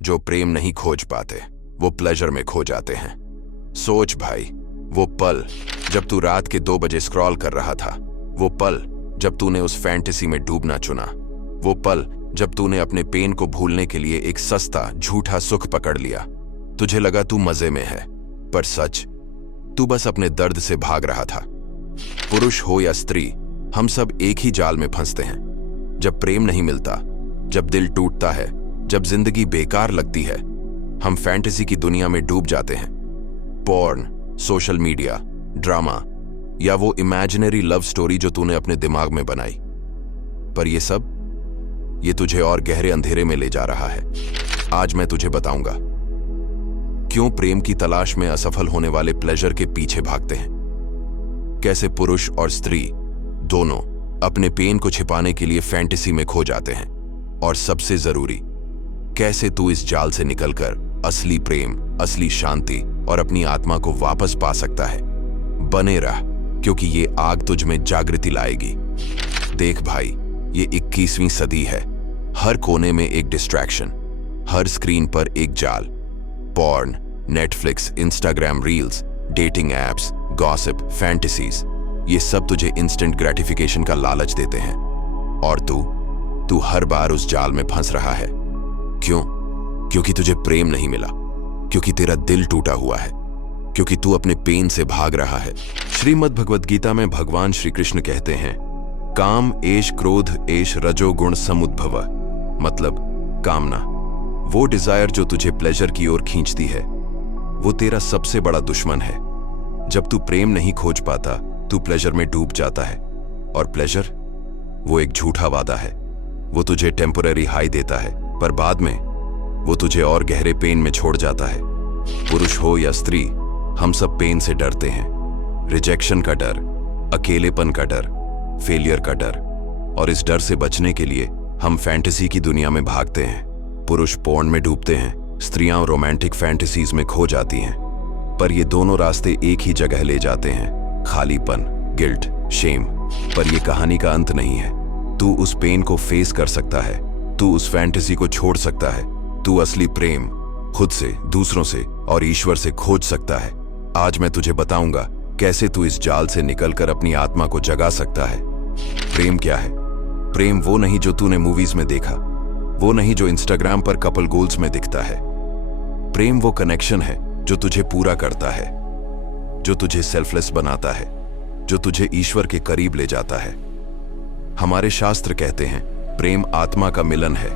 जो प्रेम नहीं खोज पाते वो प्लेजर में खो जाते हैं। सोच भाई, वो पल जब तू रात के 2 बजे स्क्रॉल कर रहा था, वो पल जब तूने उस फैंटेसी में डूबना चुना, वो पल जब तूने अपने पेन को भूलने के लिए एक सस्ता झूठा सुख पकड़ लिया। तुझे लगा तू मजे में है, पर सच तू बस अपने दर्द से भाग रहा था। पुरुष हो या स्त्री, हम सब एक ही जाल में फंसते हैं। जब प्रेम नहीं मिलता, जब दिल टूटता है, जब जिंदगी बेकार लगती है, हम फैंटेसी की दुनिया में डूब जाते हैं। पॉर्न, सोशल मीडिया, ड्रामा या वो इमेजिनरी लव स्टोरी जो तूने अपने दिमाग में बनाई। पर ये तुझे और गहरे अंधेरे में ले जा रहा है। आज मैं तुझे बताऊंगा क्यों प्रेम की तलाश में असफल होने वाले प्लेजर के पीछे भागते हैं, कैसे पुरुष और स्त्री दोनों अपने पेन को छिपाने के लिए फैंटेसी में खो जाते हैं, और सबसे जरूरी, कैसे तू इस जाल से निकलकर असली प्रेम, असली शांति और अपनी आत्मा को वापस पा सकता है। बने रह, क्योंकि ये आग तुझ में जागृति लाएगी। देख भाई, ये 21वीं सदी है। हर कोने में एक डिस्ट्रैक्शन, हर स्क्रीन पर एक जाल। Porn, Netflix, Instagram reels, dating apps, gossip, fantasies, ये सब तुझे इंस्टेंट ग्रेटिफिकेशन का लालच देते हैं। और तू हर बार उस जाल में फंस रहा है। क्यों? क्योंकि तुझे प्रेम नहीं मिला, क्योंकि तेरा दिल टूटा हुआ है, क्योंकि तू अपने पेन से भाग रहा है। श्रीमद् भगवद गीता में भगवान श्री कृष्ण कहते हैं, काम एष क्रोध एष रजोगुण समुद्भव, मतलब कामना, वो डिजायर जो तुझे प्लेजर की ओर खींचती है, वो तेरा सबसे बड़ा दुश्मन है। जब तू प्रेम नहीं खोज पाता, तू प्लेजर में डूब जाता है। और प्लेजर वो एक झूठा वादा है। वो तुझे टेम्पररी हाई देता है, पर बाद में वो तुझे और गहरे पेन में छोड़ जाता है। पुरुष हो या स्त्री, हम सब पेन से डरते हैं। रिजेक्शन का डर, अकेलेपन का डर, फेलियर का डर, और इस डर से बचने के लिए हम फैंटेसी की दुनिया में भागते हैं। पुरुष पॉर्न में डूबते हैं, स्त्रियां रोमांटिक फैंटेसीज में खो जाती हैं, पर ये दोनों रास्ते एक ही जगह ले जाते हैं, खालीपन, गिल्ट, शेम। पर ये कहानी का अंत नहीं है। तू उस पेन को फेस कर सकता है, तू उस फैंटेसी को छोड़ सकता है, तू असली प्रेम खुद से, दूसरों से और ईश्वर से खोज सकता है। आज मैं तुझे बताऊंगा कैसे तू इस जाल से निकलकर अपनी आत्मा को जगा सकता है। प्रेम क्या है? प्रेम वो नहीं जो तूने मूवीज में देखा, वो नहीं जो इंस्टाग्राम पर कपल गोल्स में दिखता है। प्रेम वो कनेक्शन है जो तुझे पूरा करता है, जो तुझे सेल्फलेस बनाता है, जो तुझे ईश्वर के करीब ले जाता है। हमारे शास्त्र कहते हैं प्रेम आत्मा का मिलन है,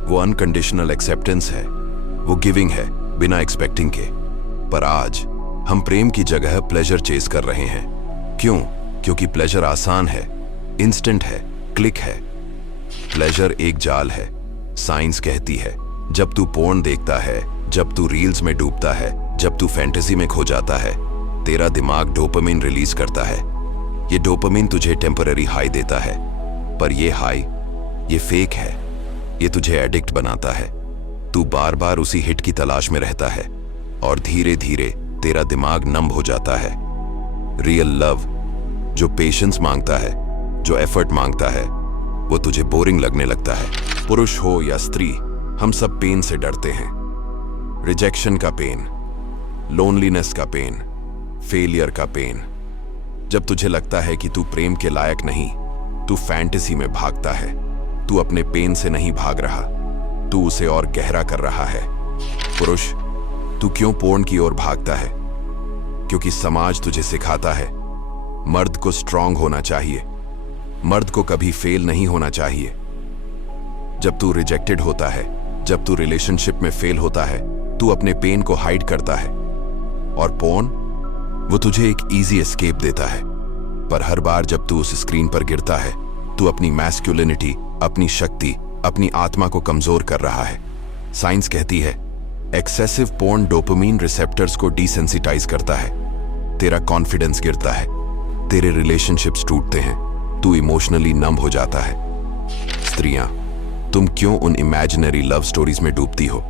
वो अनकंडीशनल एक्सेप्टेंस है, वो गिविंग है बिना एक्सपेक्टिंग के। पर आज हम प्रेम की जगह प्लेजर चेस कर रहे हैं। क्यों? क्योंकि प्लेजर आसान है, इंस्टेंट है, क्लिक है। प्लेजर एक जाल है। साइंस कहती है जब तू पोर्न देखता है, जब तू रील्स में डूबता है, जब तू फैंटेसी में खो जाता है, तेरा दिमाग डोपामिन रिलीज करता है। ये डोपामिन तुझे टेम्पररी हाई देता है, पर ये हाई ये फेक है। ये तुझे एडिक्ट बनाता है। तू बार बार उसी हिट की तलाश में रहता है, और धीरे धीरे तेरा दिमाग नम हो जाता है। रियल लव जो पेशेंस मांगता है, जो एफर्ट मांगता है, वो तुझे बोरिंग लगने लगता है। पुरुष हो या स्त्री, हम सब पेन से डरते हैं। रिजेक्शन का पेन, लोनलीनेस का पेन, फेलियर का पेन। जब तुझे लगता है कि तू प्रेम के लायक नहीं, तू फैंटेसी में भागता है। तू अपने पेन से नहीं भाग रहा, तू उसे और गहरा कर रहा है। पुरुष, तू क्यों पोर्न की ओर भागता है? क्योंकि समाज तुझे सिखाता है मर्द को स्ट्रांग होना चाहिए, मर्द को कभी फेल नहीं होना चाहिए। जब तू रिजेक्टेड होता है, जब तू रिलेशनशिप में फेल होता है, तू अपने पेन को हाइड करता है। और पोर्न वो तुझे एक इजी एस्केप देता है। पर हर बार जब तू उस स्क्रीन पर गिरता है, तू अपनी मैस्कुलिनिटी, अपनी शक्ति, अपनी आत्मा को कमजोर कर रहा है। साइंस कहती है एक्सेसिव पोर्न डोपामिन रिसेप्टर्स को डिसेंसिटाइज करता है। तेरा कॉन्फिडेंस गिरता है, तेरे रिलेशनशिप्स टूटते हैं, तू इमोशनली नम हो जाता है। स्त्रियां, तुम क्यों उन इमेजिनरी लव स्टोरीज में डूबती हो?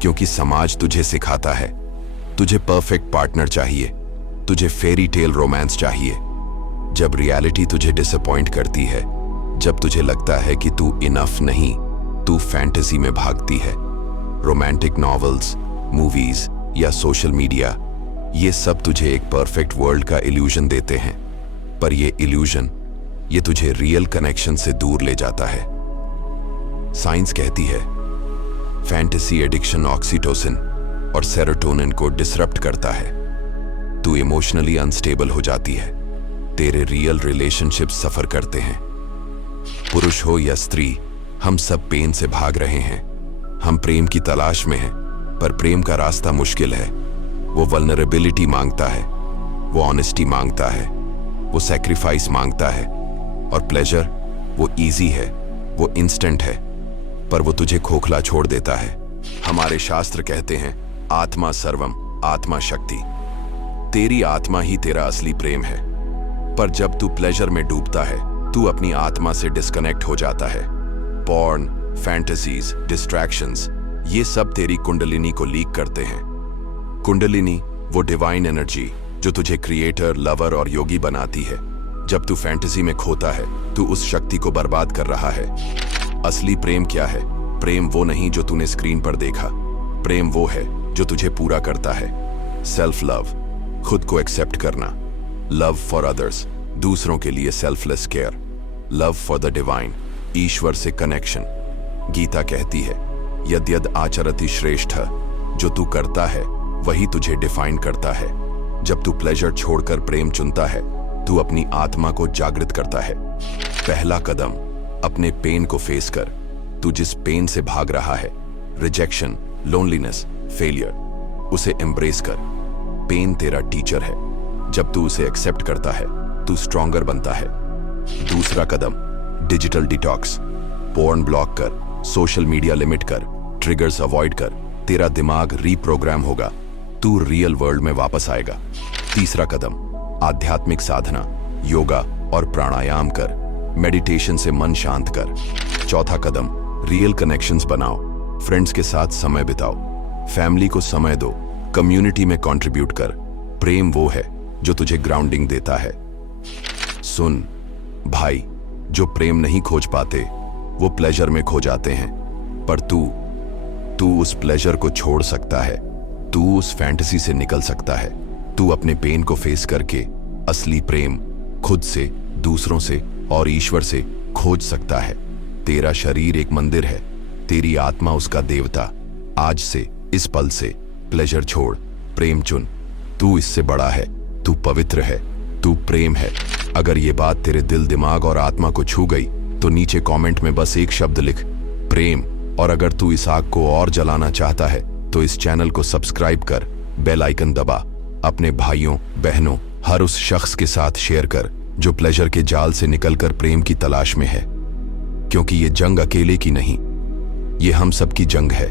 क्योंकि समाज तुझे सिखाता है तुझे परफेक्ट पार्टनर चाहिए, तुझे फेरी टेल रोमांस चाहिए। जब रियलिटी तुझे डिसअपॉइंट करती है, जब तुझे लगता है कि तू इनफ नहीं, तू फैंटेसी में भागती है। रोमांटिक नॉवेल्स, मूवीज या सोशल मीडिया, ये सब तुझे एक परफेक्ट वर्ल्ड का इल्यूजन देते हैं, पर ये इल्यूजन ये तुझे रियल कनेक्शन से दूर ले जाता है। साइंस कहती है फैंटेसी एडिक्शन ऑक्सीटोसिन और सेरोटोनिन को डिसरप्ट करता है। तू इमोशनली अनस्टेबल हो जाती है, तेरे रियल रिलेशनशिप्स सफर करते हैं। पुरुष हो या स्त्री, हम सब पेन से भाग रहे हैं। हम प्रेम की तलाश में हैं, पर प्रेम का रास्ता मुश्किल है। वो वल्नरेबिलिटी मांगता है, वो ऑनेस्टी मांगता है, वो सैक्रिफाइस मांगता है, और प्लेजर वो इजी है, वो इंस्टेंट है, पर वो तुझे खोखला छोड़ देता है। हमारे शास्त्र कहते हैं आत्मा सर्वम, आत्मा शक्ति। तेरी आत्मा ही तेरा असली प्रेम है, पर जब तू प्लेजर में डूबता है, तू अपनी आत्मा से डिस्कनेक्ट हो जाता है। पॉर्न, फैंटेसीज, डिस्ट्रैक्शंस, ये सब तेरी कुंडलिनी को लीक करते हैं। कुंडलिनी वो डिवाइन एनर्जी जो तुझे क्रिएटर, लवर और योगी बनाती है। जब तू फैंटेसी में खोता है, तू उस शक्ति को बर्बाद कर रहा है। असली प्रेम क्या है? प्रेम वो नहीं जो तूने स्क्रीन पर देखा। प्रेम वो है जो तुझे पूरा करता है। सेल्फ लव, खुद को एक्सेप्ट करना। लव फॉर अदर्स, दूसरों के लिए selfless care. Love for the divine, ईश्वर से कनेक्शन। गीता कहती है यद्यद आचरति श्रेष्ठ, जो तू करता है वही तुझे डिफाइन करता है। जब तू प्लेजर छोड़कर प्रेम चुनता है, तू अपनी आत्मा को जागृत करता है। पहला कदम, अपने पेन को फेस कर। तू जिस पेन से भाग रहा है, रिजेक्शन, लोनलीनेस, फेलियर, उसे एम्ब्रेस कर। पेन तेरा टीचर है। जब तू उसे एक्सेप्ट करता है, तू स्ट्रॉन्गर बनता है। दूसरा कदम, डिजिटल डिटॉक्स। पोर्न ब्लॉक कर, सोशल मीडिया लिमिट कर, ट्रिगर्स अवॉइड कर। तेरा दिमाग रीप्रोग्राम होगा, तू रियल वर्ल्ड में वापस आएगा। तीसरा कदम, आध्यात्मिक साधना, योगा और प्राणायाम कर। मेडिटेशन से मन शांत कर। चौथा कदम, रियल कनेक्शंस बनाओ। फ्रेंड्स के साथ समय बिताओ, फैमिली को समय दो, कम्युनिटी में कंट्रीब्यूट कर। प्रेम वो है जो तुझे ग्राउंडिंग देता है। सुन भाई, जो प्रेम नहीं खोज पाते वो प्लेजर में खो जाते हैं, पर तू उस प्लेजर को छोड़ सकता है। तू उस फैंटेसी से निकल सकता है। तू अपने पेन को फेस करके असली प्रेम खुद से, दूसरों से और ईश्वर से खोज सकता है। तेरा शरीर एक मंदिर है, तेरी आत्मा उसका देवता। आज से, इस पल से प्लेजर छोड़, प्रेम चुन। तू इससे बड़ा है, तू पवित्र है, तू प्रेम है। अगर ये बात तेरे दिल, दिमाग और आत्मा को छू गई तो नीचे कमेंट में बस एक शब्द लिख, प्रेम। और अगर तू इस आग को और जलाना चाहता है तो इस चैनल को सब्सक्राइब कर, बेल आइकन दबा। अपने भाइयों, बहनों, हर उस शख्स के साथ शेयर कर जो प्लेजर के जाल से निकलकर प्रेम की तलाश में है। क्योंकि ये जंग अकेले की नहीं, ये हम सब की जंग है।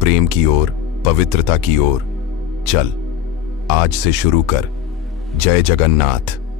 प्रेम की ओर, पवित्रता की ओर चल, आज से शुरू कर। जय जगन्नाथ।